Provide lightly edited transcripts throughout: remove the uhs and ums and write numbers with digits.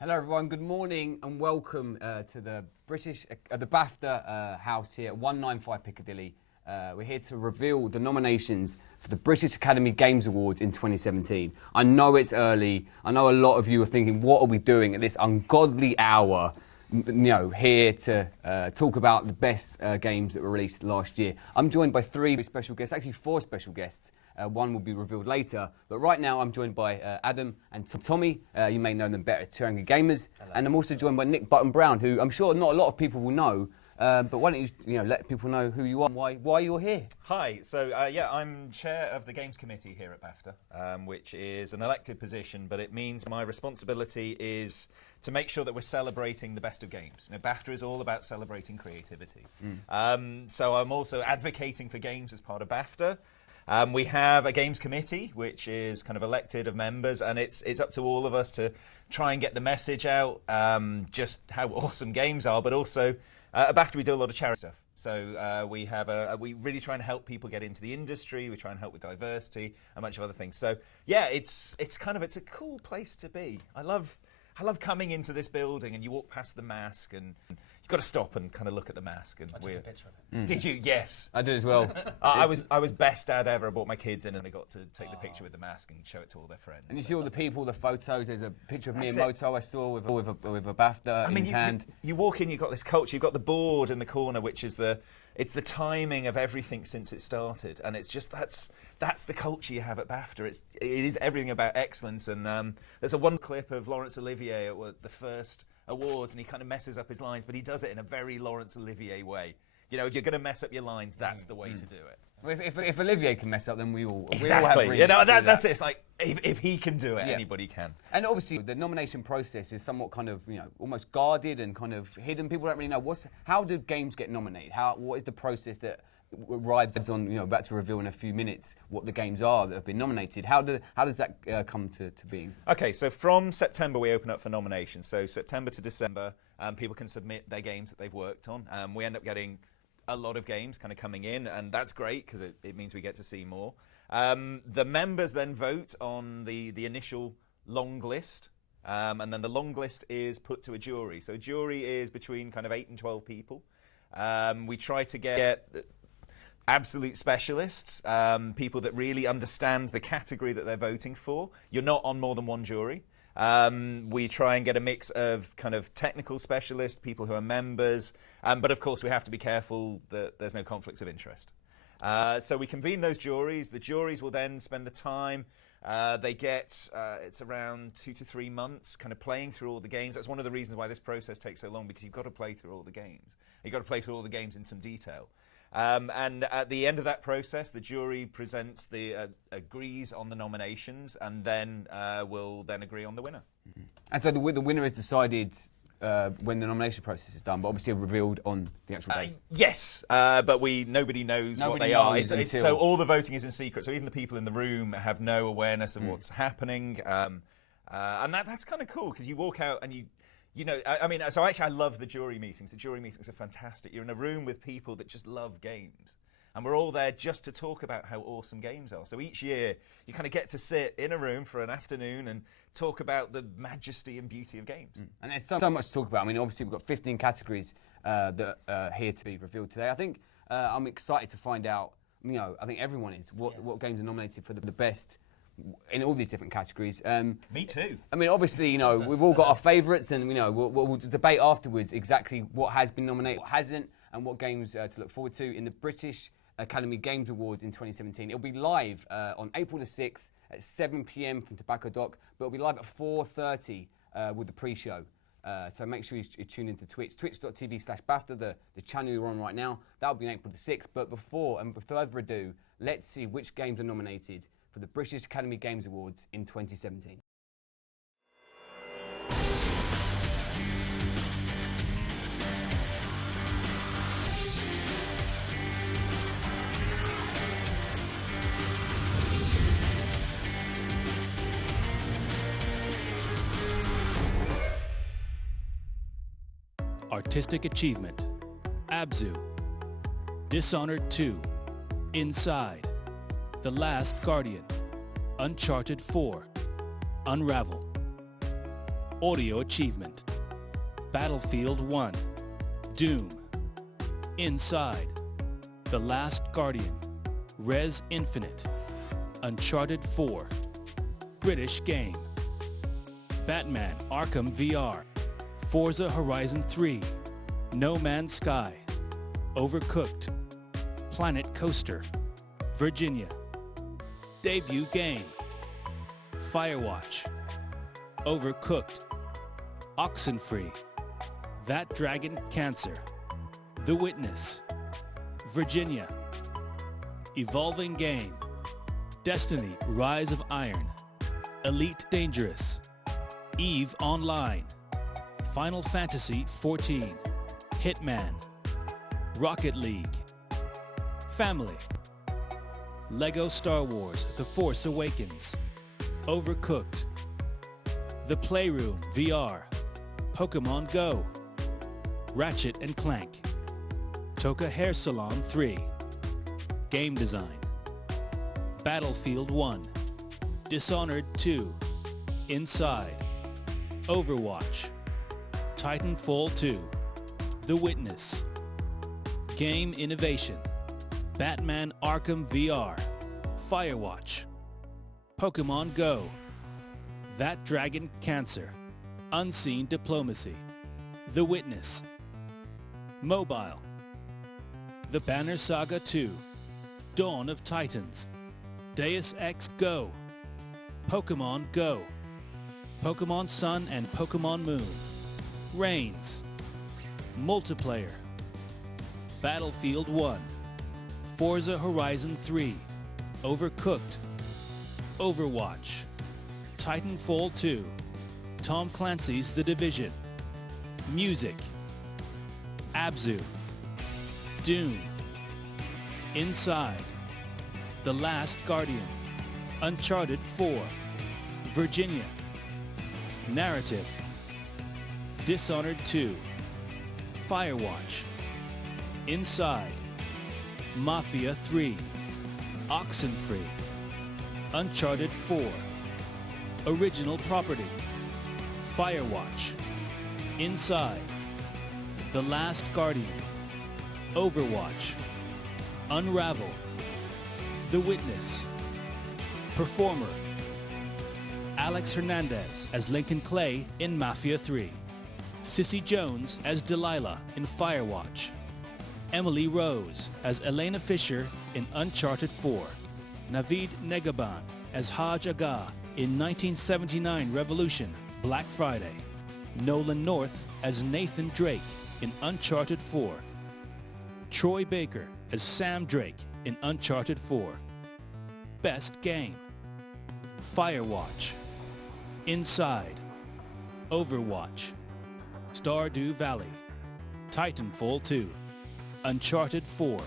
Hello everyone, good morning and welcome to the BAFTA house here at 195 Piccadilly. We're here to reveal the nominations for the British Academy Games Awards in 2017. I know it's early, I know a lot of you are thinking, what are we doing at this ungodly hour? Here to talk about the best games that were released last year. I'm joined by three special guests, actually four special guests. One will be revealed later, but right now I'm joined by Adam and Tommy. You may know them better as Two Angry Gamers. Hello. And I'm also joined by Nick Button-Brown, who I'm sure not a lot of people will know. But why don't you let people know who you are and why you're here? Hi, so I'm chair of the Games Committee here at BAFTA, which is an elected position, but it means my responsibility is to make sure that we're celebrating the best of games. BAFTA is all about celebrating creativity. So I'm also advocating for games as part of BAFTA. We have a Games Committee, which is kind of elected of members, and it's up to all of us to try and get the message out, just how awesome games are, but also at BAFTA we do a lot of charity stuff. So we really try and help people get into the industry. We try and help with diversity, a bunch of other things. So yeah, it's a cool place to be. I love coming into this building and you walk past the mask and you've got to stop and kind of look at the mask. And I took a picture of it. Did you? Yes. I did as well. I was best dad ever. I brought my kids in and they got to take the picture with the mask and show it to all their friends. And you see all the people, the photos. There's a picture of me and Moto I saw with a BAFTA in hand. You walk in, you've got this culture. You've got the board in the corner, which is the timing of everything since it started, and it's just that's the culture you have at BAFTA. It is everything about excellence. And there's one clip of Laurence Olivier at the first awards, and he kind of messes up his lines, but he does it in a very Laurence Olivier way. If you're going to mess up your lines, that's the way to do it. Well, if Olivier can mess up, then we all exactly. We all have That's it. It's like if he can do it, anybody can. And obviously, the nomination process is somewhat kind of almost guarded and kind of hidden. People don't really know how do games get nominated. What is the process that rides on? About to reveal in a few minutes what the games are that have been nominated. How does that come to being? Okay, so from September we open up for nominations. So September to December, people can submit their games that they've worked on. We end up getting a lot of games kind of coming in, and that's great because it means we get to see more. The members then vote on the initial long list, and then the long list is put to a jury. So a jury is between kind of 8 and 12 people. We try to get absolute specialists, people that really understand the category that they're voting for. You're not on more than one jury. We try and get a mix of kind of technical specialists, people who are members, but of course we have to be careful that there's no conflicts of interest. So we convene those juries. The juries will then spend the time. They get, it's around 2 to 3 months kind of playing through all the games. That's one of the reasons why this process takes so long, because you've got to play through all the games. You've got to play through all the games in some detail. And at the end of that process, the jury agrees on the nominations, and then will then agree on the winner. Mm-hmm. And so the winner is decided when the nomination process is done, but obviously revealed on the actual day. Yes, but nobody knows what they are. So all the voting is in secret. So even the people in the room have no awareness of what's happening, and that's kind of cool because you walk out and so actually I love the jury meetings. The jury meetings are fantastic. You're in a room with people that just love games. And we're all there just to talk about how awesome games are. So each year, you kind of get to sit in a room for an afternoon and talk about the majesty and beauty of games. And there's so much to talk about. I mean, obviously, we've got 15 categories that are here to be revealed today. I think I'm excited to find out, I think everyone is, what games are nominated for the best in all these different categories. Me too. I mean, obviously, we've all got our favourites, and we'll debate afterwards exactly what has been nominated, what hasn't, and what games to look forward to in the British Academy Games Awards in 2017. It'll be live on April the 6th at 7 p.m. from Tobacco Dock, but it'll be live at 4:30 with the pre-show. So make sure you tune into Twitch, twitch.tv/BAFTA, the channel you're on right now. That'll be on April the 6th. But before and without further ado, let's see which games are nominated for the British Academy Games Awards in 2017. Artistic Achievement, Abzu, Dishonored 2, Inside, The Last Guardian, Uncharted 4, Unravel, Audio Achievement. Battlefield 1. Doom. Inside. The Last Guardian. Res Infinite. Uncharted 4. British Game. Batman Arkham VR. Forza Horizon 3. No Man's Sky. Overcooked. Planet Coaster. Virginia. Debut game. Firewatch. Overcooked. Oxenfree. That Dragon Cancer. The Witness. Virginia. Evolving game. Destiny Rise of Iron. Elite Dangerous. EVE Online. Final Fantasy 14. Hitman. Rocket League. Family. Lego Star Wars The Force Awakens. Overcooked. The Playroom VR. Pokemon Go. Ratchet and Clank. Toka Hair Salon 3. Game Design. Battlefield 1. Dishonored 2. Inside. Overwatch. Titanfall 2. The Witness. Game Innovation. Batman Arkham VR. Firewatch. Pokemon Go. That Dragon Cancer. Unseen Diplomacy. The Witness. Mobile. The Banner Saga 2. Dawn of Titans. Deus Ex Go. Pokemon Go. Pokemon Sun and Pokemon Moon. Reigns. Multiplayer. Battlefield 1. Forza Horizon 3. Overcooked. Overwatch. Titanfall 2. Tom Clancy's The Division. Music. Abzu. Doom. Inside. The Last Guardian. Uncharted 4. Virginia. Narrative. Dishonored 2. Firewatch. Inside. Mafia 3. Oxenfree. Uncharted 4. Original Property. Firewatch. Inside. The Last Guardian. Overwatch. Unravel. The Witness. Performer. Alex Hernandez as Lincoln Clay in Mafia 3. Sissy Jones as Delilah in Firewatch. Emily Rose as Elena Fisher in Uncharted 4. Naveed Negaban as Haj Aga in 1979 Revolution, Black Friday. Nolan North as Nathan Drake in Uncharted 4. Troy Baker as Sam Drake in Uncharted 4. Best Game. Firewatch. Inside. Overwatch. Stardew Valley. Titanfall 2. Uncharted 4.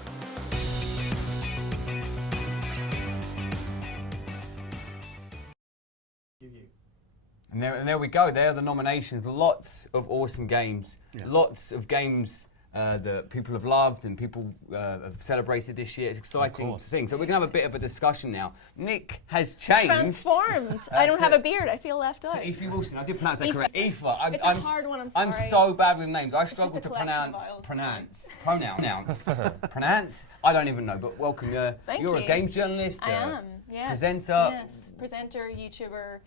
And there we go. There are the nominations. Lots of awesome games. Yeah. Lots of games that people have loved and people have celebrated this year. It's exciting thing. So we're going to have a bit of a discussion now. Nick has changed. Transformed. I don't have a beard. I feel left out. Aoife Wilson. I did pronounce that Aoife. correct. Aoife. It's a hard one, I'm I'm sorry. so bad with names. I struggle just to a collection of pronounce. vowels. Pronounce? I don't even know, but welcome. Thank you're a you. games journalist. I am. Yes. Presenter. Yes. Presenter, YouTuber,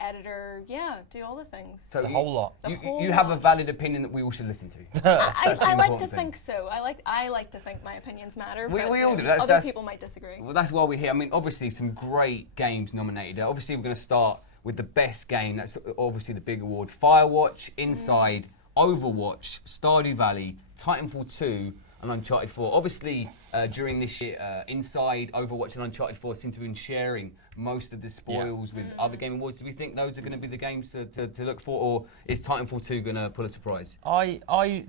editor. Yeah, do all the things. So The whole lot. You have a valid opinion that we all should listen to. I the like important to thing. think so. I like to think my opinions matter. We but, all do. Other people might disagree. Well, that's why we're here. I mean, obviously, some great games nominated. Obviously, we're going to start with the best game. That's obviously the big award. Firewatch, Inside, Overwatch, Stardew Valley, Titanfall 2, and Uncharted 4. Obviously, during this year, Inside, Overwatch, and Uncharted 4 seem to have been sharing most of the spoils with other game awards. Do we think those are going to be the games to look for, or is Titanfall 2 going to pull a surprise? I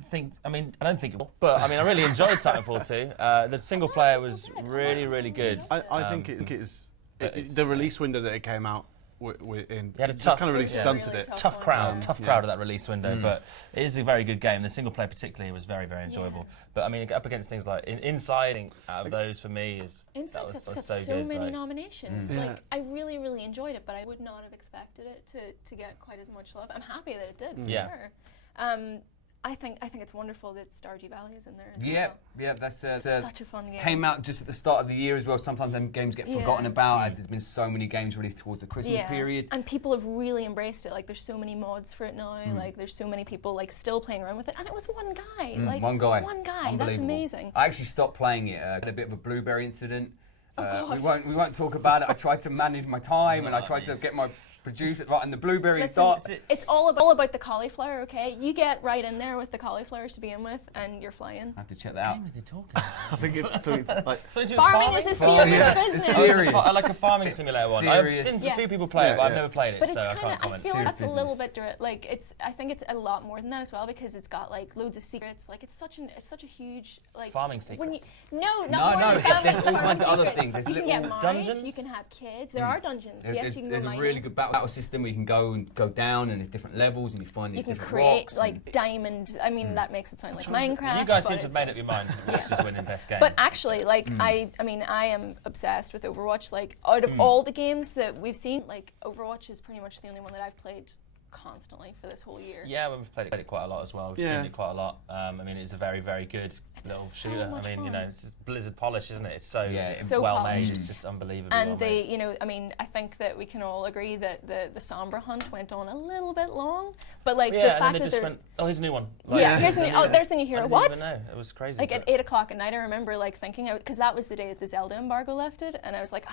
think, I don't think it will, but I really enjoyed Titanfall 2. The single player was really, really good. I think it is. The release window that it came out They had a just tough, kind of really yeah. stunted Really it. tough. tough crowd at that release window, but it is a very good game. The single player particularly was very, very enjoyable. But I mean, up against things like Inside, out of those for me Inside was got so so good. many like, nominations. Yeah. Like I really, really enjoyed it, but I would not have expected it to get quite as much love. I'm happy that it did, for Yeah. sure. I think it's wonderful that Stardew Valley is in there as Yeah, well. yeah, that's Such a fun game. came out just at the start of the year as well. Sometimes them games get forgotten Yeah. about, as there's been so many games released towards the Christmas period. And people have really embraced it. Like there's so many mods for it now. Like there's so many people like still playing around with it. And it was one guy. Like One guy. That's Unbelievable. amazing. I actually stopped playing it. Had a bit of a blueberry incident. We gosh. won't talk about it. I tried to manage my time and I tried to get my producer right, and the blueberries start. It's all about the cauliflower, okay? You get right in there with the cauliflowers to begin with, and you're flying. I have to check that out. What are they talking I think it's something like. about? Farming is a serious business. It's serious. I like a farming simulator one. I've serious. seen a few Yes. people play it, but I've Yeah. never played it, But so it's I kind can't of, I comment. feel Serious that's a little business. bit like I think it's a lot more than that as well because it's got like loads of secrets. Like it's such a huge like Farming when you, secrets. not No, more no, than farming, there's all farming kinds of other secrets. things. There's You can little get married, dungeons. you can have kids. There are dungeons. Yes, you can There's go a mining. really good battle system where you can go down and there's different levels and you find these You can different create rocks. like diamond. I mean, that makes it sound like Minecraft. You guys but seem to have it's made up your mind which is winning best game. But actually, like I mean, I am obsessed with Overwatch. Like out of all the games that we've seen, like Overwatch is pretty much the only one that I've played constantly for this whole year. yeah, we've played it quite a lot as well. We've Yeah. seen it quite a lot. I mean, it's a very, very good little so shooter. I much mean, you fun. know, it's just Blizzard polish, isn't it? It's so, Yeah. So well polished. made. It's just unbelievably And well they, made. you know, I mean, I think that we can all agree that the Sombra hunt went on a little bit long, but like the Yeah, fact and then they that just they're went, oh, here's a new one. yeah, here's the new, there's the new I hero. didn't What? even know. It was crazy. Like at 8 o'clock at night, I remember like thinking, because that was the day that the Zelda embargo lifted, and I was like,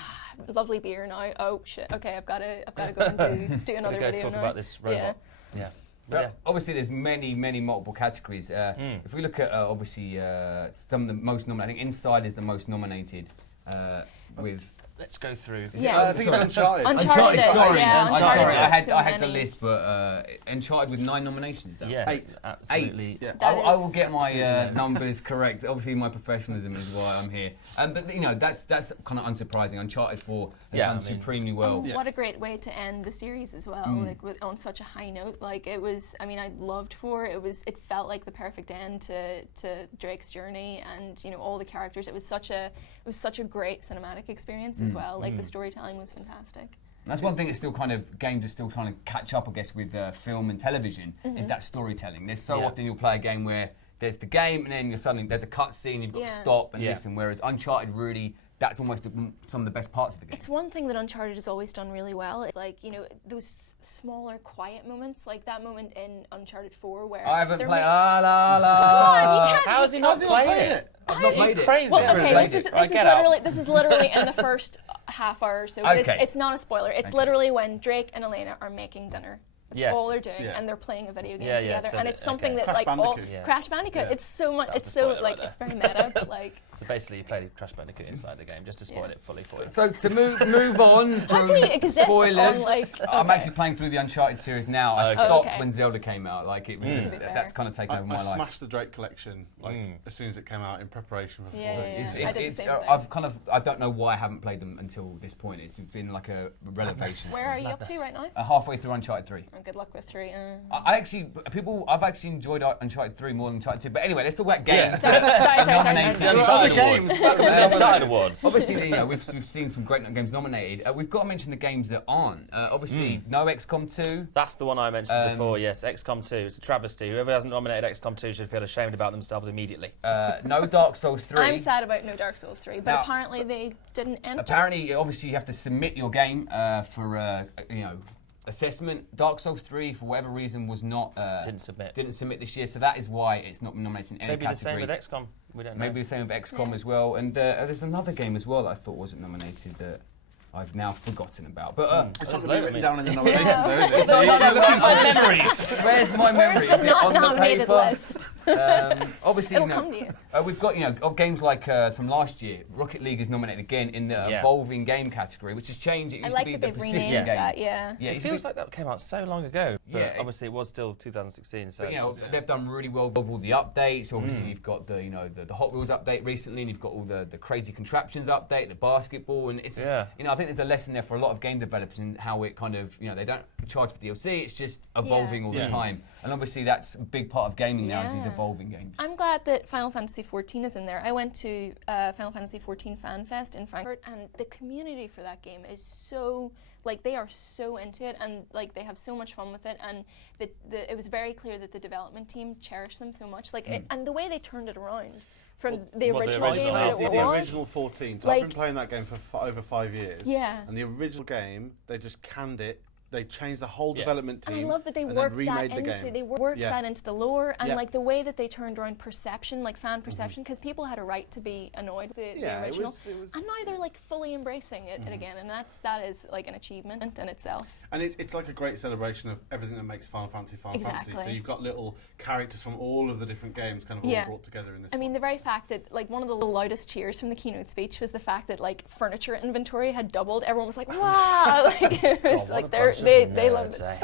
lovely beer now. Oh shit, okay, I've got to go and do another Gotta video talk now. about this robot. Yeah. Well, obviously, there's many multiple categories. If we look at obviously some of the most nominated, I think Inside is the most nominated with. Let's go through. Yeah. I think it's Uncharted. Uncharted. Sorry, Yeah, I'm Uncharted sorry. has so I had the many. list, but Uncharted with 9 nominations. Though. Yes, 8. absolutely. Yeah. I will get my numbers correct. Obviously, my professionalism is why I'm here. But you know, that's kind of unsurprising. Uncharted 4 has Yeah, done I mean- supremely well. What a great way to end the series as well, like on such a high note. Like it was, I mean, I loved 4. It felt like the perfect end to Drake's journey, and you know all the characters. It was such a great cinematic experience as well. Like the storytelling was fantastic. That's one thing that still kind of games are still trying to catch up, I guess, with film and television is that storytelling. There's so Yeah. often you'll play a game where there's the game and then you're suddenly there's a cut scene, you've got to Yeah. stop and Yeah. listen. Whereas Uncharted really, that's almost some of the best parts of the game. It's one thing that Uncharted has always done really well. It's like, you know, those smaller, quiet moments, like that moment in Uncharted 4 where I haven't they're played. ma- La la. Come on, you can't. How has he not How's he not played played it? it? I've not played it. Crazy. Well, Never okay, played this it. is Get out. literally in the first half hour or so. But Okay. it's not a spoiler. It's Okay. literally when Drake and Elena are making dinner. That's Yes. all they're doing, Yeah. and they're playing a video game Yeah, yeah, together. so and that- it's something okay. that Crash like all Bandicoot. Yeah. Crash Bandicoot. Yeah. It's so much. That's It's a so spoiler like right it's very meta, but like. So basically, you played Crash Bandicoot inside the game, just to spoil Yeah. it fully for you. So to move on How from can you exist spoilers, on, like- I'm actually playing through the Uncharted series now. I Okay. stopped Okay. when Zelda came out. Like it was just To be fair. that's kind of taken over I my life. smashed the Drake collection as soon as it came out in preparation for 4. Yeah, yeah, It's, yeah. I did the same thing. I've kind of I don't know why I haven't played them until this point. It's been like a revelation. Where are you up to right now? Halfway through Uncharted 3. Oh, good luck with 3. I've actually enjoyed Uncharted 3 more than Uncharted 2. But anyway, let's talk about games. Sorry. Nominated. The Other Uncharted games. Awards. The Uncharted Awards. Obviously, you know, we've seen some great games nominated. We've got to mention the games that aren't. Obviously, no XCOM 2. That's the one I mentioned before, yes. XCOM 2. It's a travesty. Whoever hasn't nominated XCOM 2 should feel ashamed about themselves immediately. No Dark Souls 3. I'm sad about no Dark Souls 3, but Now- apparently they didn't enter. Apparently, obviously, you have to submit your game for assessment. Dark Souls 3, for whatever reason, was not Didn't submit. Didn't submit this year, so that is why it's not nominated in any Maybe the same category. with XCOM. We don't know. Maybe the same with XCOM as well. And there's another game as well that I thought wasn't nominated that I've now forgotten about. But It's There's not really loads, written mate. down in the nominations, though, is it? No, You're looking for My memories. where's my memory? Where's Is the it not on the nominated paper? list? Obviously, It'll come to you. we've got games like from last year. Rocket League is nominated again in the evolving game category, which has changed. It used to be that the they've persistent renamed game. that. Yeah. It feels like that came out so long ago. But Yeah, obviously it was still 2016. So But, they've done really well with all the updates. Obviously, you've got the Hot Wheels update recently, and you've got all the crazy contraptions update, the basketball, and it's just, I think there's a lesson there for a lot of game developers in how it kind of they don't charge for DLC. It's just evolving all the time, and obviously that's a big part of gaming now is these evolving games. I'm glad that Final Fantasy XIV is in there. I went to Final Fantasy XIV Fan Fest in Frankfurt, and the community for that game is so, like, they are so into it, and like they have so much fun with it, and it was very clear that the development team cherished them so much, like, and the way they turned it around from the original game that it The was. original 14. So Like- I've been playing that game for over 5 years. Yeah. And the original game, they just canned it. They changed the whole development team. And I love that they and worked then remade that the into game. that into the lore, and Yeah. like the way that they turned around perception, like fan perception, because people had a right to be annoyed with the Yeah, it original, was- and now they're like fully embracing it again, and that is like an achievement in itself. And it's like a great celebration of everything that makes Final Fantasy Fantasy. Exactly. So you've got little characters from all of the different games kind of all brought together in this I mean, one. the very fact that like one of the loudest cheers from the keynote speech was the fact that like furniture inventory had doubled. Everyone was like, "Wow!" Like it was like they loved it.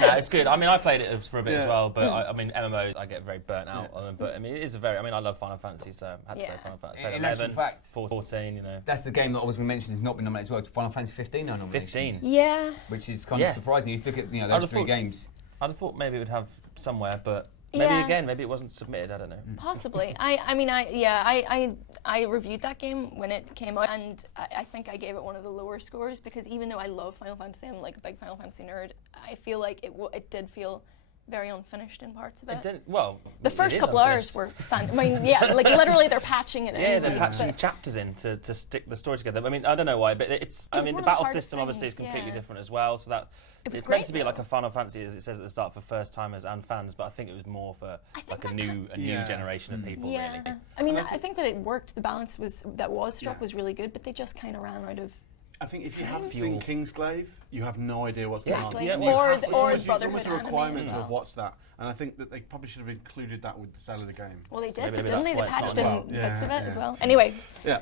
No, it's good. I mean, I played it for a bit as well, but Mm. I mean, MMOs, I get very burnt out on them. But I mean, it is a very. I mean, I love Final Fantasy, so I had to play Final Fantasy. Played In actual 11, fact, 14, That's the game that I was going to mention has not been nominated as well. It's Final Fantasy 15 now nominations. 15. Yeah. Which is kind of surprising. You look at those three games. I'd have thought maybe it would have somewhere, but maybe again, maybe it wasn't submitted. I don't know. Possibly. I reviewed that game when it came out, and I think I gave it one of the lower scores because even though I love Final Fantasy, I'm like a big Final Fantasy nerd. I feel like it did feel very unfinished in parts of it. It didn't. Well, the first couple hours were fun. I mean, like literally they're patching it in. Yeah, they're patching chapters in to stick the story together. I mean, I don't know why, but I mean, the battle system obviously is completely different as well. So that it's meant to be like a Final Fantasy, as it says at the start, for first timers and fans. But I think it was more for like a new generation of people. Yeah, really. I mean, I think that it worked. The balance was struck was really good, but they just kind of ran out of. I think if you haven't seen Kingsglaive, you have no idea what's going on. Yeah, It's Brotherhood almost a requirement anime to have watched that, and I think that they probably should have included that with the sale of the game. Well, they did, Maybe didn't they? They that's why it's patched not in well. bits of it as well. Anyway. Yeah.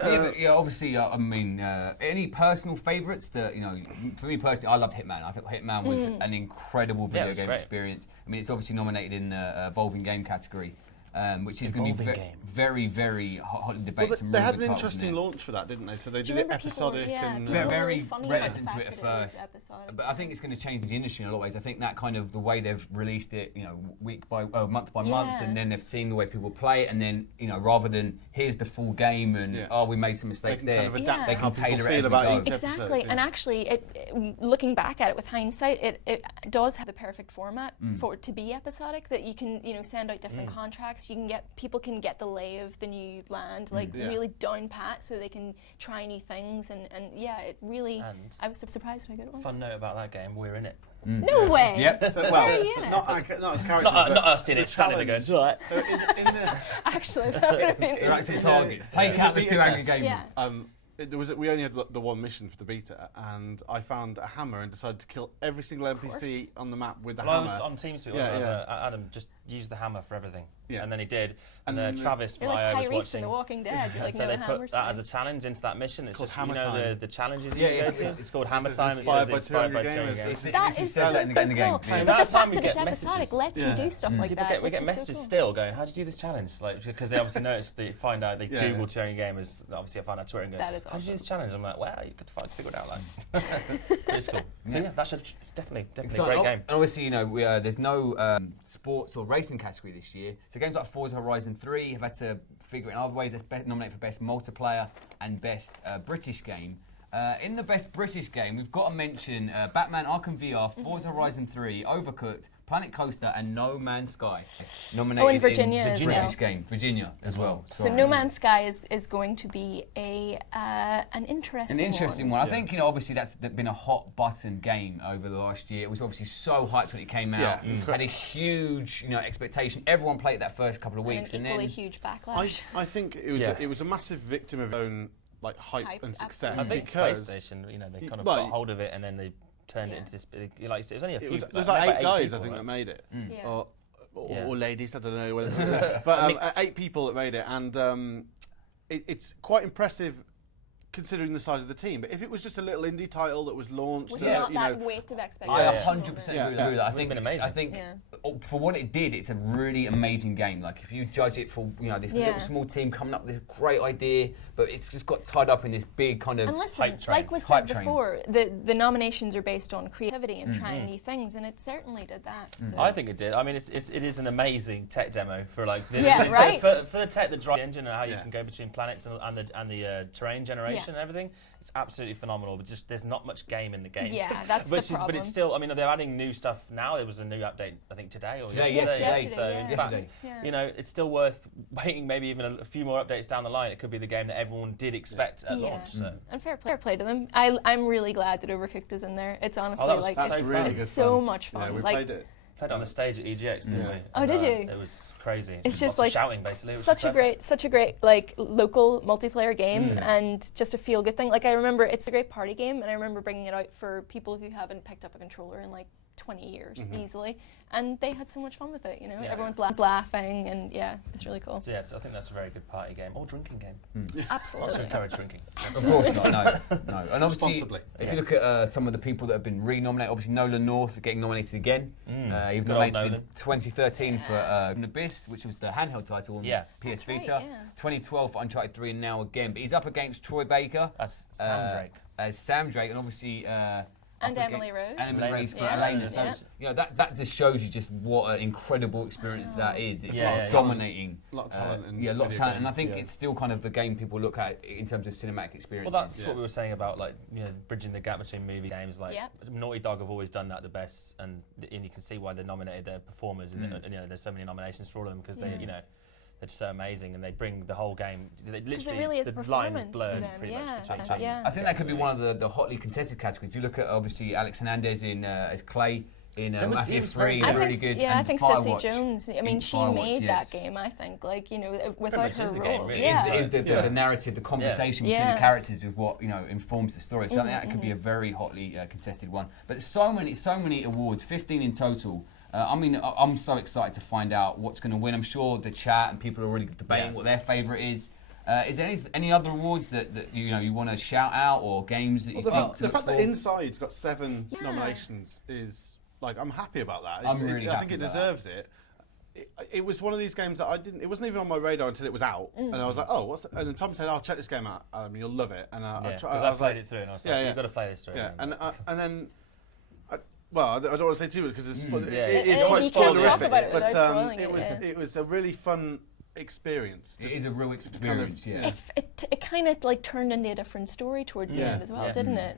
Obviously, I mean, any personal favourites that, for me personally, I loved Hitman. I think Hitman was an incredible video game experience. I mean, it's obviously nominated in the evolving game category, which is going to be very, very hotly debated. Well, they had an interesting launch for that, didn't they? So they did it episodic and very reticent to it at first. But I think it's going to change the industry in a lot of ways. I think that kind of the way they've released it, month by month, and then they've seen the way people play it, and then rather than here's the full game and we made some mistakes there, kind of adapt they how can people tailor it feel as we about go. each Exactly, episode, and actually, looking back at it with hindsight, it does have the perfect format for it to be episodic. That you can send out different contracts. People can get the lay of the new land really down pat, so they can try new things. And it really. And I was surprised how good it was. Fun note about that game: we're in it. No way. Yep. So, Where are you in it? not as characters, Not but us in it, standing there going, right. So in the Actually, that would have been. They're actually targets. Take out the two angry gamers. Yeah. we only had the one mission for the beta, and I found a hammer and decided to kill every single NPC on the map with the hammer. I was on TeamSpeak. Adam just used the hammer for everything, and then he did. And then Travis, You're my like I was Tyrese watching. in The Walking Dead. You're like, So no, they the put hammer's that as fine. a challenge into that mission. It's Called just Hammer Time. the challenges. It's called Hammer it's Time. inspired by inspired by 200 200 Gamers. Gamers. That is so in the game. cool. Yeah. But That's the the time fact we that it's get episodic messages. lets you do stuff like that. We get which is messages so cool. still going, how did you do this challenge? Like, because they obviously noticed, they find out, they Google 200 Gamers, obviously I find out Twitter and go, That is how did you do awesome. this challenge? I'm like, well, you could figure it out. Like. It's cool. So yeah, that's definitely a great game. And obviously, there's no sports or racing category this year. So games like Forza Horizon 3 have had to figure it in other ways. They're nominated for Best Multiplayer and Best British Game. In the Best British Game, we've got to mention Batman Arkham VR, Forza Horizon 3, Overcooked, Planet Coaster, and No Man's Sky. Nominated in Virginia as British well. Game. Virginia as well. So No Man's Sky is going to be an interesting one. I think obviously that's been a hot button game over the last year. It was obviously so hyped when it came out. Had a huge expectation. Everyone played that first couple of weeks, and an equally then huge backlash. I think it was a massive victim of its own hype and success. I think because PlayStation, they kind of got hold of it and then they turned it into this big. It was only a few. There's like 8 guys, I people, think, right? that made it. Yeah. Or or ladies, I don't know whether, but 8 people that made it, and it's quite impressive considering the size of the team. But if it was just a little indie title that was launched, not that weight of expectation. I 100% agree with that. I think, been amazing. I think for what it did, it's a really amazing game. Like if you judge it for this little small team coming up with this great idea, but it's just got tied up in this big kind of and listen, hype train. like we said before, the nominations are based on creativity and trying new things, and it certainly did that. So. I think it did. I mean, it is an amazing tech demo for like for the tech that drives the engine and how you can go between planets and the terrain generation and everything. It's absolutely phenomenal, but just there's not much game in the game. Yeah, that's the problem. But it's still, I mean, they're adding new stuff now. There was a new update, I think, today or yesterday. Yesterday. So, in fact, it's still worth waiting maybe even a few more updates down the line. It could be the game that everyone did expect at launch. So. And fair play to them. I'm really glad that Overcooked is in there. It's honestly it's so much fun. Yeah, we like, played it. Played on the stage at EGX, didn't we? Oh, did you? It was crazy. It's just lots of shouting, basically. Such a great like local multiplayer game, and just a feel good thing. Like I remember, it's a great party game, and I remember bringing it out for people who haven't picked up a controller in like 20 years easily, and they had so much fun with it. Everyone's laughing, and it's really cool. So I think that's a very good party game or drinking game. Absolutely. Not to encourage drinking. Of course not, no. And obviously, if you look at some of the people that have been re-nominated, obviously Nolan North getting nominated again. He was nominated in 2013 for Abyss, which was the handheld title on PS Vita. Right, 2012 for Uncharted 3, and now again. But he's up against Troy Baker. As Sam Drake. As Sam Drake, and obviously... and Emily Rose. And Emily Rose for Elena. So, that just shows you just what an incredible experience that is. It's dominating. A lot of talent. A lot of talent. And I think it's still kind of the game people look at in terms of cinematic experiences. Well, that's what we were saying about, like, bridging the gap between movie games. Like, Naughty Dog have always done that the best, and you can see why they nominated their performers. And there's so many nominations for all of them because they're just so amazing, and they bring the whole game. They literally, really is the line is blurred pretty much between. I think that could be one of the hotly contested categories. You look at obviously Alex Hernandez in as Clay in Mafia 3, really good. Yeah, and I think Firewatch. Cissy Jones. I mean, she made that game. I think, like without her role, game, really. It is the narrative, the conversation between the characters is what informs the story. So I think that could be a very hotly contested one. But so many awards, 15 in total. I mean, I'm so excited to find out what's going to win. I'm sure the chat and people are already debating what their favourite is. Is there any other awards that you want to shout out, or games that you think? The fact that Inside's got 7 nominations is like, I'm happy about that. I think it deserves it. It was one of these games that it wasn't even on my radar until it was out, and I was like, oh, what's? And then Tom said, "Oh, check this game out. You'll love it." And I played it through, and I was like, "You've got to play this through." Yeah, and then. Well, I don't want to say too much because it is And quite you can't talk spoilerific, about it but without spoiling it was a really fun experience. It is a real experience, It kind of like turned into a different story towards the end as well, didn't it?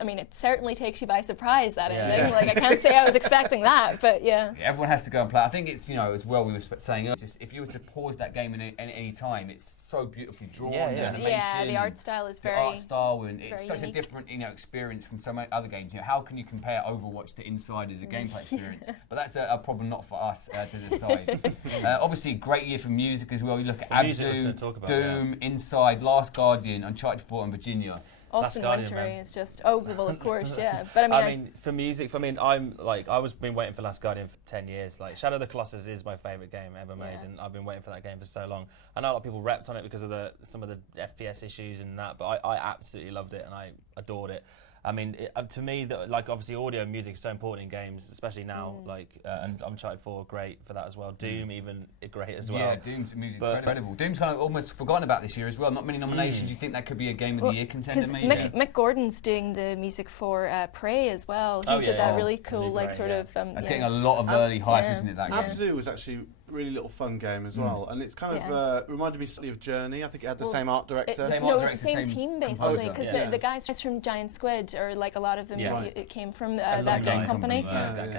I mean, it certainly takes you by surprise, that ending. Like, I can't say I was expecting that, but everyone has to go and play. I think it's, as well, we were saying, just if you were to pause that game at any time, it's so beautifully drawn. The animation, the art style is very, and it's such unique. A different, experience from so many other games. How can you compare Overwatch to Inside as a gameplay experience? But that's a problem not for us to decide. Obviously, great year for music as well. You look at Abzu, Doom, Inside, Last Guardian, Uncharted 4, and Virginia. Austin Wintory is just well, of course, But I mean, for music, I was been waiting for Last Guardian for 10 years. Like, Shadow of the Colossus is my favourite game ever made, and I've been waiting for that game for so long. I know a lot of people repped on it because of some of the FPS issues and that, but I absolutely loved it and I adored it. I mean, to me, obviously audio and music is so important in games, especially now. And Uncharted 4, great for that as well. Doom, even great as well. Yeah, Doom's music incredible. Doom's kind of almost forgotten about this year as well. Not many nominations. You think that could be a Game of the Year contender, maybe? Mick Gordon's doing the music for Prey as well. He did that really cool, sort of. That's getting a lot of early hype, isn't it? That game. Abzu was actually a really little fun game as well, and it's kind of reminded me slightly of Journey. I think it had the same art director. It was the same team basically, because the guys from Giant Squid, or like a lot of them, it came from that game company.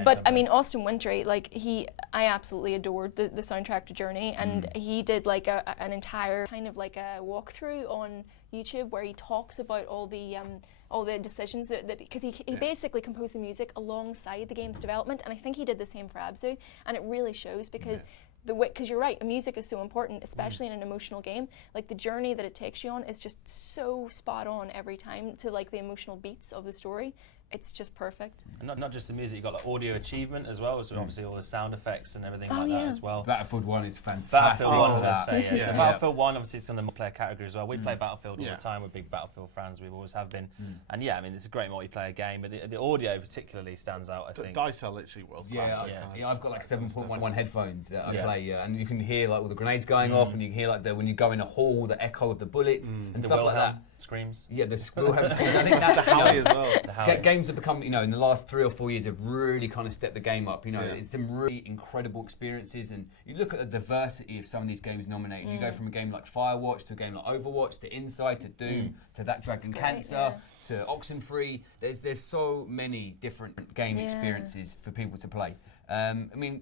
But I mean, Austin Wintory, I absolutely adored the soundtrack to Journey, and he did like an entire kind of like a walkthrough on YouTube where he talks about all the decisions because he basically composed the music alongside the game's development, and I think he did the same for Abzu, and it really shows because because you're right, music is so important, especially in an emotional game. Like, the journey that it takes you on is just so spot on every time to like the emotional beats of the story. it's just perfect. And not just the music, you've got like audio achievement as well, so obviously all the sound effects and everything like that as well. Battlefield 1 is fantastic. Battlefield 1, I was going to say, Yeah. So Battlefield 1, obviously, it's on the multiplayer category as well. We play Battlefield all the time. We're big Battlefield fans. We always have been. And yeah, I mean, it's a great multiplayer game, but the audio particularly stands out, I think. Dice are literally world class. Yeah, I've got like 7.1 headphones that I play, and you can hear like all the grenades going off, and you can hear like when you go in a hall, the echo of the bullets and stuff like that. Screams. Yeah, the Wilhelm screams. I think that The Howie as well. Games have become, in the last 3 or 4 years, have really kind of stepped the game up. It's some really incredible experiences, and you look at the diversity of some of these games nominated. You go from a game like Firewatch to a game like Overwatch to Inside to Doom to That Dragon Cancer to Oxenfree. There's so many different game experiences for people to play. I mean,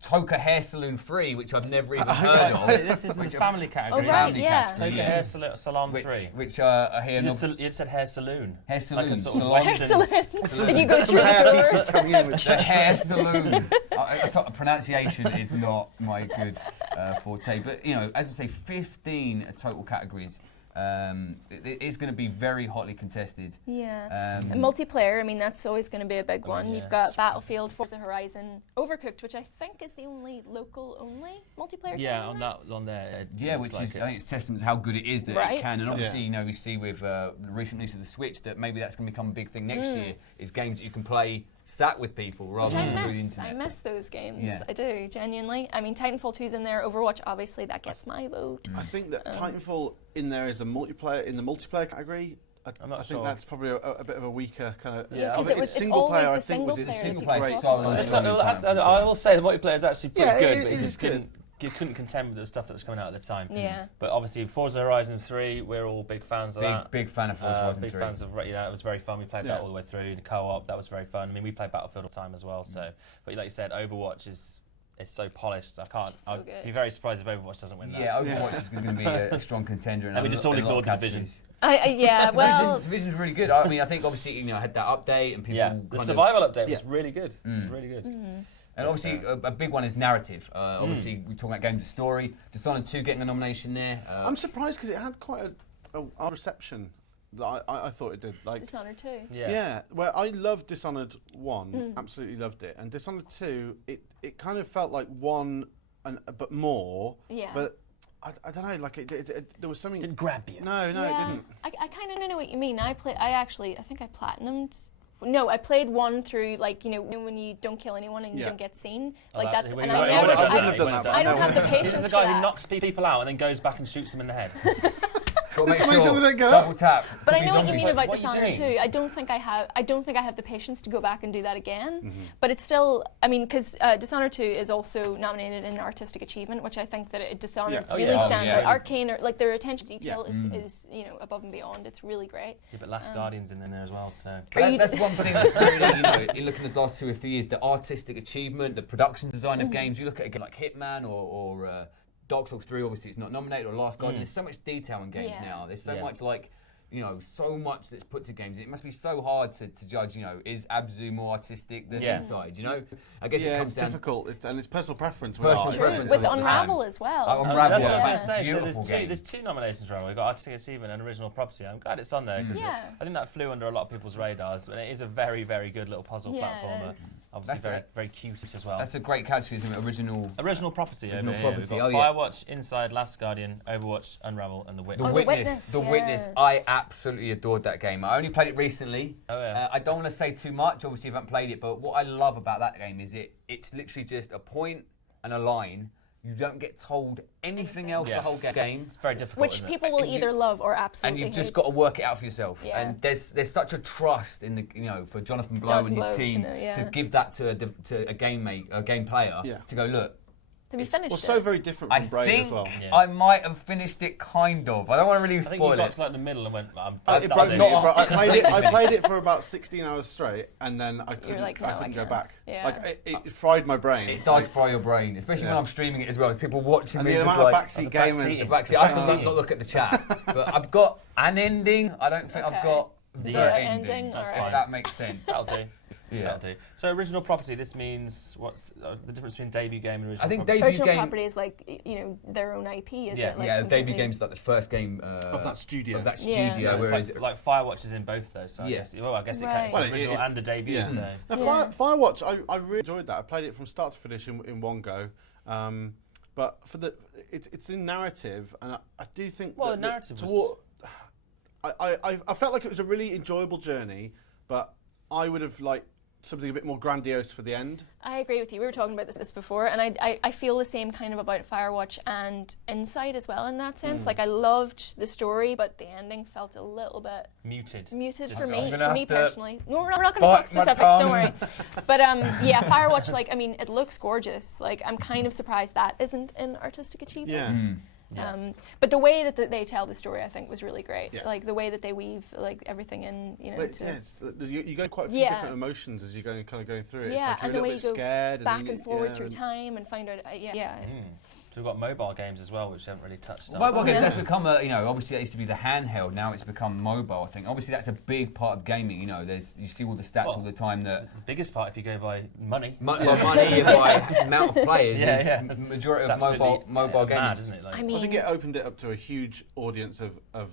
Toka Hair Saloon 3, which I've never even heard of. This is the family category. Oh, right, yeah. Toka Hair Salon 3. Which I hear... You said Hair Saloon. Hair Saloon. Like a sort of Hair Western... salon. And you go through the doors. Coming in with The Hair Saloon. Pronunciation is not my good forte. But, as I say, 15 total categories. It is going to be very hotly contested. Yeah. And multiplayer, I mean, that's always going to be a big one. yeah. You've got Battlefield, Forza Horizon, Overcooked, which I think is the only local-only multiplayer game. Yeah, on there. Which is, I think it's testament to how good it is that it can. And obviously, we see with the recent release of the Switch that maybe that's going to become a big thing next year, is games that you can play sat with people rather than through the internet. I miss those games. Yeah. I do, genuinely. I mean, Titanfall 2's in there. Overwatch, obviously, that gets my vote. I think that Titanfall in there is in the multiplayer category. I think that's probably a bit of a weaker kind of. Yeah, because its single player. I think was its Single great. player I will say the multiplayer is actually pretty good, but it it is just couldn't contend with the stuff that was coming out at the time. Yeah. But obviously, Forza Horizon 3, we're all big fans of that. Big fan of Forza Horizon 3. Big fans of, it was very fun. We played that all the way through. The co-op, that was very fun. I mean, we played Battlefield all the time as well. So, but like you said, Overwatch is so polished. I'd be very surprised if Overwatch doesn't win that. Yeah, Overwatch is going to be a strong contender. And we just all ignored the Division. Division's really good. I mean, I think obviously, I had that update and people. Yeah, the survival update was really good. Really good. And obviously, a big one is narrative. Obviously, we're talking about games of story. Dishonored 2 getting a nomination there. I'm surprised because it had quite a reception that I thought it did. Like Dishonored 2. Yeah. Well, I loved Dishonored 1. Absolutely loved it. And Dishonored 2, it kind of felt like 1, but more. Yeah. But I don't know. Like there was something. Didn't grab you. No, it didn't. I kind of know what you mean. I think I platinumed. No, I played 1 through, when you don't kill anyone and you don't get seen. I don't have the patience for that. This is a guy who knocks people out and then goes back and shoots them in the head. Got to make sure they don't get up. Double tap. But I know what you mean about Dishonored 2. I don't think I have the patience to go back and do that again. But it's still, I mean, because Dishonored 2 is also nominated in Artistic Achievement, which I think that Dishonored really stands out. Arcane, their attention to detail is above and beyond. It's really great. Yeah, but Last Guardian's in there as well, so. That's one thing that's really, you look at the last 2 or 3 years, the artistic achievement, the production design of games. You look at a game like Hitman or Dark Souls 3, obviously it's not nominated, or Last Guardian. There's so much detail in games now. There's so much so much that's put to games. It must be so hard to judge, is Abzu more artistic than Inside, I guess it comes down... it's difficult, and it's personal preference. With Unravel as well. Unravel, that's what I was going to say. So there's 2 nominations for Unravel. We've got Artistic Achievement and Original Property. I'm glad it's on there, because I think that flew under a lot of people's radars, and it is a very, very good little puzzle platformer. Obviously very, very cute as well. That's a great category, isn't it? Original property. We've got Firewatch, Inside, Last Guardian, Overwatch, Unravel, and The Witness. The Witness. I absolutely adored that game. I only played it recently. I don't want to say too much. Obviously, I haven't played it, but what I love about that game is it's literally just a point and a line. You don't get told anything else the whole game. It's very difficult. Which people will either love or absolutely hate. And you've just got to work it out for yourself. Yeah. And there's such a trust in for Jonathan Blow and his team to give that to a game player to go, look. Have you finished it? So very different from Braid as well. I might have finished it kind of. I don't want to really spoil it. I think you got to the middle and went, I played it for about 16 hours straight, and then I couldn't go back. Yeah. It fried my brain. It does fry your brain, especially when I'm streaming it as well. People watching me just backseat gaming. I have to not look at the chat. But I've got an ending. I don't think I've got the ending. That's fine. That makes sense. That'll do. That'll do. So original property. This means what's the difference between debut game and original? I think property? debut Original game. property is like their own IP, is it? Like The debut completely- game's like the first game of that studio. Of that Yeah. studio, It's whereas like Firewatch is in both though. So Yeah. I guess it Right. counts Well, as original and a debut. yeah. So. Now, Yeah. Firewatch, I really enjoyed that. I played it from start to finish in one go. But for it's in narrative, and I do think Well, that the narrative was... I felt like it was a really enjoyable journey, but I would have liked something a bit more grandiose for the end. I agree with you. We were talking about this before, and I feel the same kind of about Firewatch and Inside as well in that sense. Like I loved the story, but the ending felt a little bit Muted. for so me. I'm gonna For me have to personally, no, we're not going to talk bite my specifics. Don't tongue. worry. But yeah, Firewatch. Like I mean, it looks gorgeous. Like I'm kind of surprised that isn't an artistic achievement. Yeah. But the way that they tell the story, I think, was really great. Yeah. Like the way that they weave like everything in, You go quite a few Yeah. different emotions as you're going through it. Yeah, It's like and you're the a way little you bit go scared back then and forward through and- time and find out. So we've got mobile games as well, which we haven't really touched on. mobile games, Yeah. that's become obviously that used to be the handheld, now it's become mobile, I think. Obviously that's a big part of gaming, you see all the stats all the time that... The biggest part, if you go by money. Money and by amount of players Yeah, is yeah. the majority It's of mobile absolutely games. mad, isn't it? Like, I mean, I think it opened it up to a huge audience of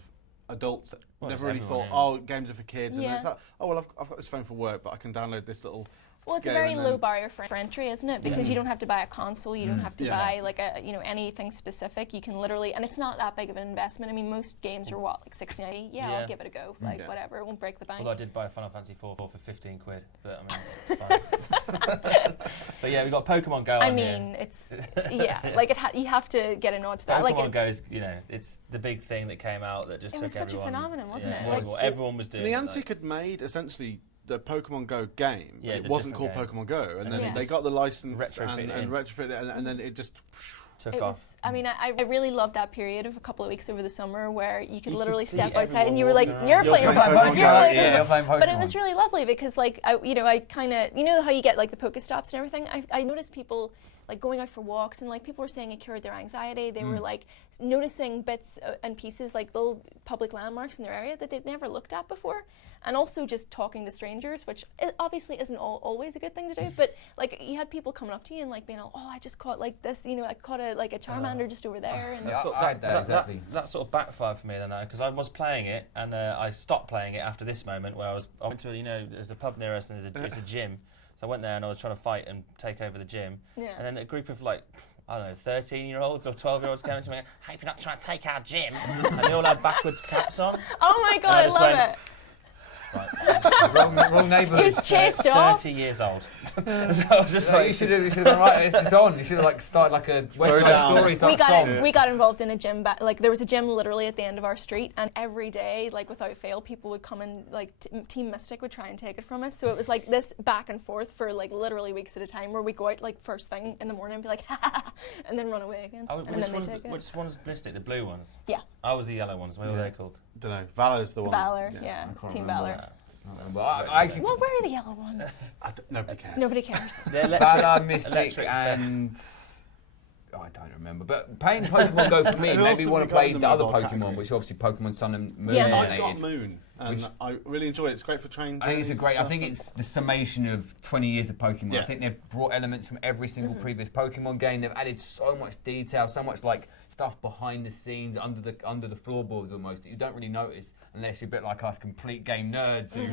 adults that Well, never really it's thought, everyone, games are for kids. Yeah. And it's like, oh, well, I've got this phone for work, but I can download this little well, it's a game very and low then- barrier for entry, isn't it? Because you don't have to buy a console, you don't have to Yeah. buy like anything specific. You can literally, and it's not that big of an investment. I mean, most games are what, like 60, Yeah. I'll give it a go. Like Yeah. whatever, it won't break the bank. although I did buy Final Fantasy 4 for 15 quid, but I mean, it's fine. But yeah, we've got Pokemon Go I on mean, here. it's like you have to get a nod to that. Pokemon Like Go is, it's the big thing that came out that just It took was such a everyone. phenomenon, wasn't it? Like, Like, everyone was doing it. Niantic like- had made essentially the Pokemon Go game. Yeah, But it the wasn't called different game. Pokemon Go, and then then they just got the license retrofit it and in. retrofit it, and then it just. took it off. was. I mean, I really loved that period of a couple of weeks over the summer where you could You literally could see step outside everyone and you were like, walking around. you're playing You're Pokemon. playing You're Pokemon. playing Yeah, you're playing But it Pokemon. was really lovely because, like, I kind of, how you get like the Pokestops and everything. I noticed people like going out for walks and like people were saying it cured their anxiety. They were like noticing bits and pieces, like little public landmarks in their area that they'd never looked at before. And also just talking to strangers, which obviously isn't always a good thing to do. But like you had people coming up to you and like being, oh, I just caught like this, I caught a Charmander just over there. And Yeah, I had that, exactly. That sort of backfired for me then, because I was playing it and I stopped playing it after this moment where I went to there's a pub near us and it's a gym, so I went there and I was trying to fight and take over the gym, Yeah. and then a group of like, I don't know, 13-year-olds or 12-year-olds came up to me, I hope you're not trying to take our gym, and they all had backwards caps on. oh my god, I I just love went- it. wrong neighbourhood. He was chased off. 30 years old. So I was just So like, you should have gone, right, this is on. You should have like started like a West Side down. Story We song. got involved in a gym. Like there was a gym literally at the end of our street, and every day, like without fail, people would come and like Team Mystic would try and take it from us. So it was like this back and forth for like literally weeks at a time, where we go out like first thing in the morning and be like, ha ha, ha, and then run away again. oh, and which then one's they take it. which one's Mystic? The blue ones? Yeah, I was the yellow ones. What were they called? Don't know. Valor's the one. Valor. Yeah, can't Team remember Valor. But I actually Well, where are the yellow ones? Nobody cares. Nobody cares. The electric, Valor, Mystic, electric's best. and I don't remember. But playing Pokemon Go for me Who made else me have want we to got play in the the other mobile Pokemon, category? which obviously Pokemon Sun and Moon. Yeah. I've dominated. got Moon, and Which- I really enjoy it. It's great for training. I think it's a journeys great. and I think stuff. it's the summation of 20 years of Pokemon. Yeah. I think they've brought elements from every single previous Pokemon game. They've added so much detail, so much like stuff behind the scenes, under the floorboards almost that you don't really notice unless you're a bit like us, complete game nerds who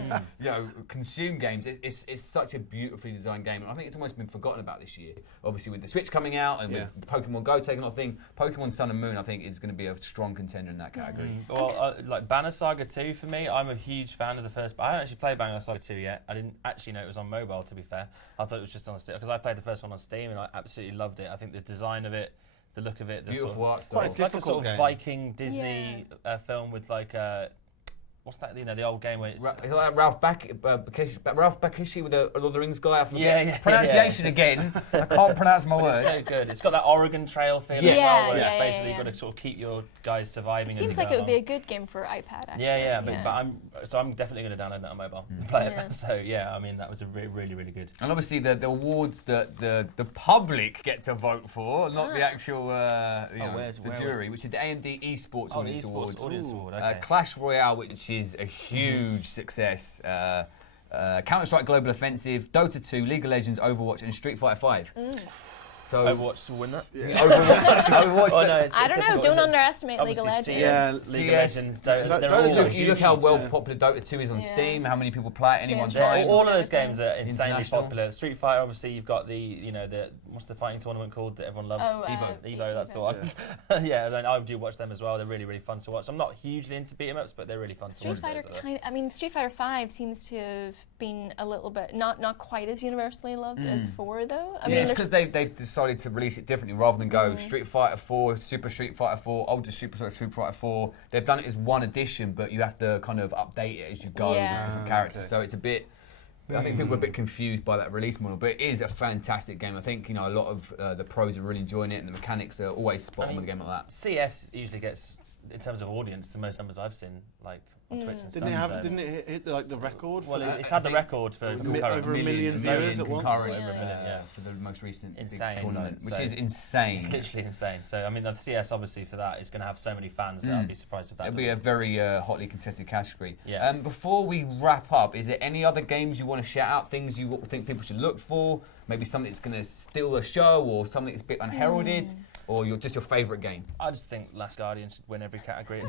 consume games. It's such a beautifully designed game, and I think it's almost been forgotten about this year. Obviously with the Switch coming out and with Pokemon Go taking off thing, Pokemon Sun and Moon I think is going to be a strong contender in that category. Well, like Banner Saga 2 for me, I'm a huge fan of the first. I haven't actually played Banner Saga 2 yet. I didn't actually know it was on mobile, to be fair. I thought it was just on Steam, because I played the first one on Steam and I absolutely loved it. I think the design of it, the look of it, the Beautiful sort of, art style. Quite it's like a difficult sort of game. Viking Disney film with like what's that? The old game where it's Like Ralph Bakshi with the Lord of the Rings guy. I forget. Yeah. Pronunciation again. I can't pronounce my It's word. so good. It's got that Oregon Trail feel as Yeah. well, where Yeah, it's yeah, basically yeah. got to sort of keep your guys surviving It as seems you like go it would be a along. good game for iPad. Actually. Yeah, but I'm definitely going to download that on mobile and play Yeah. it. So yeah, I mean that was a really really good. And obviously the awards that the public get to vote for, not the actual the jury, which is the AMD Esports Oh, the Audience Esports Awards. Audience Award, okay. Clash Royale, which is a huge success. Counter-Strike Global Offensive, Dota 2, League of Legends, Overwatch, and Street Fighter 5. So Overwatch will win that. Yeah. Overwatch. Oh, no, I don't know. Don't underestimate League of Legends. League of Legends, Dota. You look how well popular Dota 2 is on Steam. How many people play it at any one time. All of those games are insanely popular. Street Fighter, obviously, you've got the what's the fighting tournament called that everyone loves? Evo. That's the one. Yeah, and then I do watch them as well. They're really, really fun to watch. I'm not hugely into beat 'em ups, but they're really fun to watch. Street Fighter 5 seems to have been a little bit not quite as universally loved as 4 though. I mean, it's because they've decided to release it differently rather than go Street Fighter 4, Super Street Fighter 4, Ultra Super Street Fighter 4. They've done it as one edition, but you have to kind of update it as you go with different characters. So it's a bit. I think people are a bit confused by that release model, but it is a fantastic game. I think a lot of the pros are really enjoying it, and the mechanics are always spot on with a game like that. CS usually gets, in terms of audience, the most numbers I've seen, like on Twitch and stuff. Didn't it hit like the record? Well, it's had the record for over 1 million viewers at once. Over 1 million, for the most recent big tournament, which is insane. It's literally insane. So I mean, the CS obviously for that is going to have so many fans that I'd be surprised if that. It'll be a very hotly contested category. Yeah. Before we wrap up, is there any other games you want to shout out? Things you think people should look for? Maybe something that's going to steal the show, or something that's a bit unheralded, or just your favourite game? I just think Last Guardian should win every category.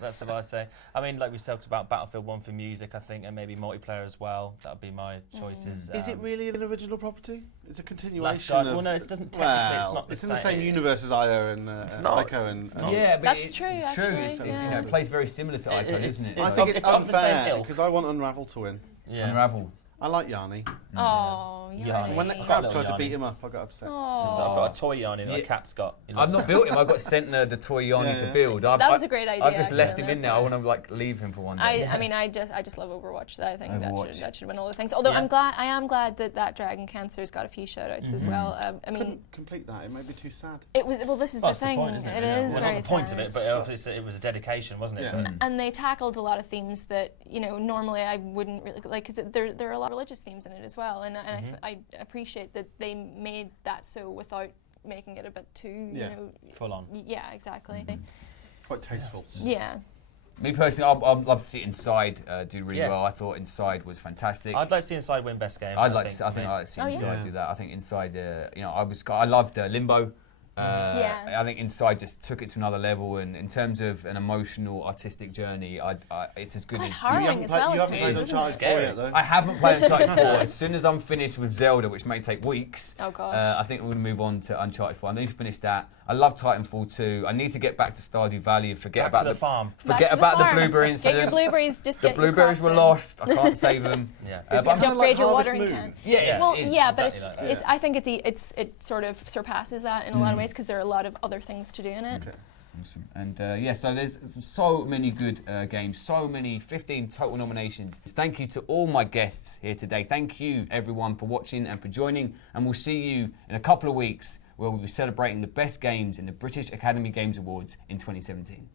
That's what I say. I mean, like we talked about Battlefield 1 for music, I think, and maybe multiplayer as well. That would be my choices. Is it really an original property? It's a continuation Last Guardian. of... Well, no, it doesn't technically. It's not. It's in the same universe as IO and Ico and... Yeah, but that's true. It's true. It plays very similar to Ico, isn't it? I think it's unfair because I want Unravel to win. Yeah. Unravel. I like Yanni. Oh, Yanni. When the crowd tried to beat him up, I got upset. I've got a toy Yanni that Cat's got. I've not built him. I got sent the toy Yanni to build. That was a great idea. I've just left him in there. I want to leave him for one day. I just love Overwatch. I think that should win all the things. Although I am glad that Dragon Cancer's got a few shout-outs as well. I mean, couldn't complete that. It made me too sad. It was this is the thing. Point, isn't it? It is well, very not the point sad. of it, but it was a dedication, wasn't it? Yeah. And they tackled a lot of themes that normally I wouldn't really like, because there are a lot of religious themes in it as well, and I appreciate that they made that so without making it a bit too full on. Yeah, exactly. Quite tasteful. Yeah. Me personally, I'd love to see Inside do really well. I thought Inside was fantastic. I'd like to see Inside win best game. I think I'd like to see Inside do that. I think Inside, I loved Limbo. I think Inside just took it to another level, and in terms of an emotional, artistic journey, it's as good as... harrowing as well. You haven't played Uncharted 4 yet, though. I haven't played Uncharted 4. As soon as I'm finished with Zelda, which may take weeks, I think we're going to move on to Uncharted 4. I need to finish that. I love Titanfall 2. I need to get back to Stardew Valley and forget about the farm. Forget about the blueberry incident. Get your blueberries. The blueberries were lost. I can't save them. But you upgrade your watering can. I think it sort of surpasses that in a lot of ways, because there are a lot of other things to do in it. Okay. Awesome. And so there's so many good games, so many, 15 total nominations. Thank you to all my guests here today. Thank you everyone for watching and for joining, and we'll see you in a couple of weeks where we'll be celebrating the best games in the British Academy Games Awards in 2017.